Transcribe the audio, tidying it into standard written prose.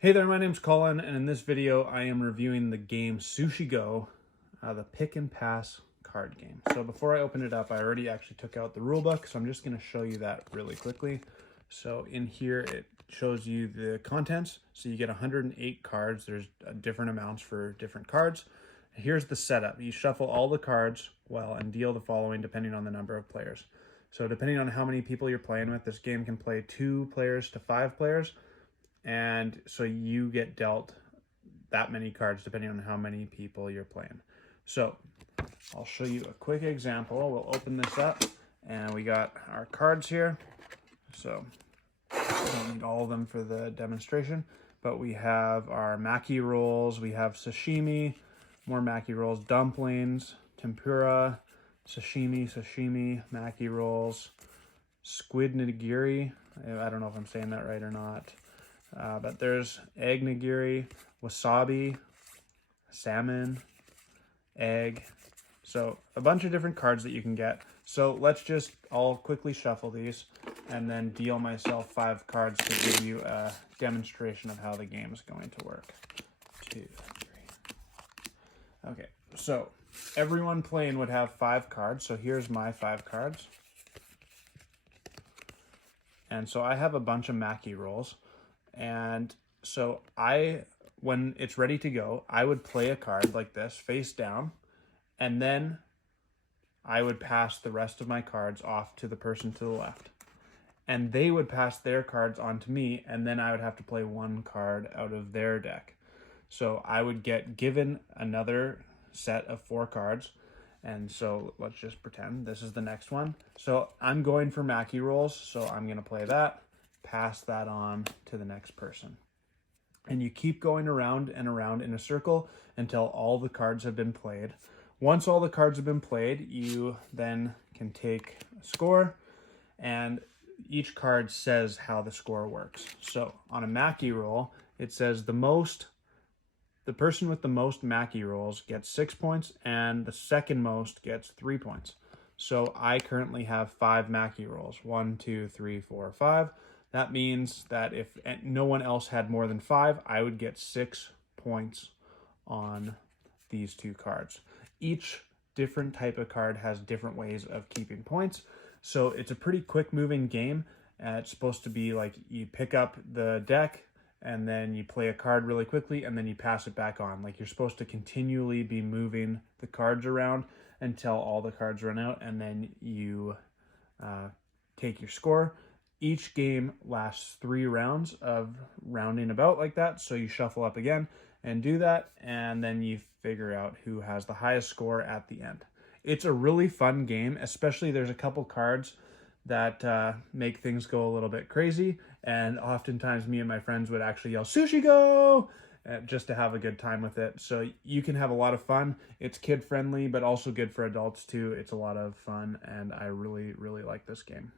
Hey there, my name's Colin, and in this video I am reviewing the game Sushi Go, the pick and pass card game. So before I open it up, I already actually took out the rule book, so I'm just going to show you that really quickly. So in here it shows you the contents. So you get 108 cards. There's different amounts for different cards. Here's the setup. You shuffle all the cards well and deal the following depending on the number of players. So depending on how many people you're playing with, this game can play 2 players to 5 players. And so you get dealt that many cards depending on how many people you're playing. So I'll show you a quick example. We'll open this up and we got our cards here. So I don't need all of them for the demonstration, but we have our maki rolls, we have sashimi, more maki rolls, dumplings, tempura, sashimi, maki rolls, squid nigiri. I don't know if I'm saying that right or not. But there's egg nigiri, wasabi, salmon, egg. So a bunch of different cards that you can get. So I'll quickly shuffle these and then deal myself 5 cards to give you a demonstration of how the game is going to work. 2, 3. Okay, so everyone playing would have 5 cards. So here's my 5 cards. And so I have a bunch of maki rolls. And so when it's ready to go, I would play a card like this, face down, and then I would pass the rest of my cards off to the person to the left. And they would pass their cards on to me, and then I would have to play 1 card out of their deck. So I would get given another set of 4 cards. And so let's just pretend this is the next one. So I'm going for maki rolls, so I'm going to play that. Pass that on to the next person. And you keep going around and around in a circle until all the cards have been played. Once all the cards have been played, you then can take a score, and each card says how the score works. So on a maki roll, it says the person with the most maki rolls gets 6 points, and the second most gets 3 points. So I currently have 5 maki rolls. 1, 2, 3, 4, 5. That means that if no one else had more than 5, I would get 6 points on these 2 cards. Each different type of card has different ways of keeping points. So it's a pretty quick moving game. It's supposed to be like you pick up the deck and then you play a card really quickly and then you pass it back on. Like you're supposed to continually be moving the cards around until all the cards run out, and then you take your score. Each game lasts 3 rounds of rounding about like that. So you shuffle up again and do that, and then you figure out who has the highest score at the end. It's a really fun game, especially there's a couple cards that make things go a little bit crazy. And oftentimes me and my friends would actually yell, "Sushi Go!" Just to have a good time with it. So you can have a lot of fun. It's kid friendly, but also good for adults too. It's a lot of fun, and I really, really like this game.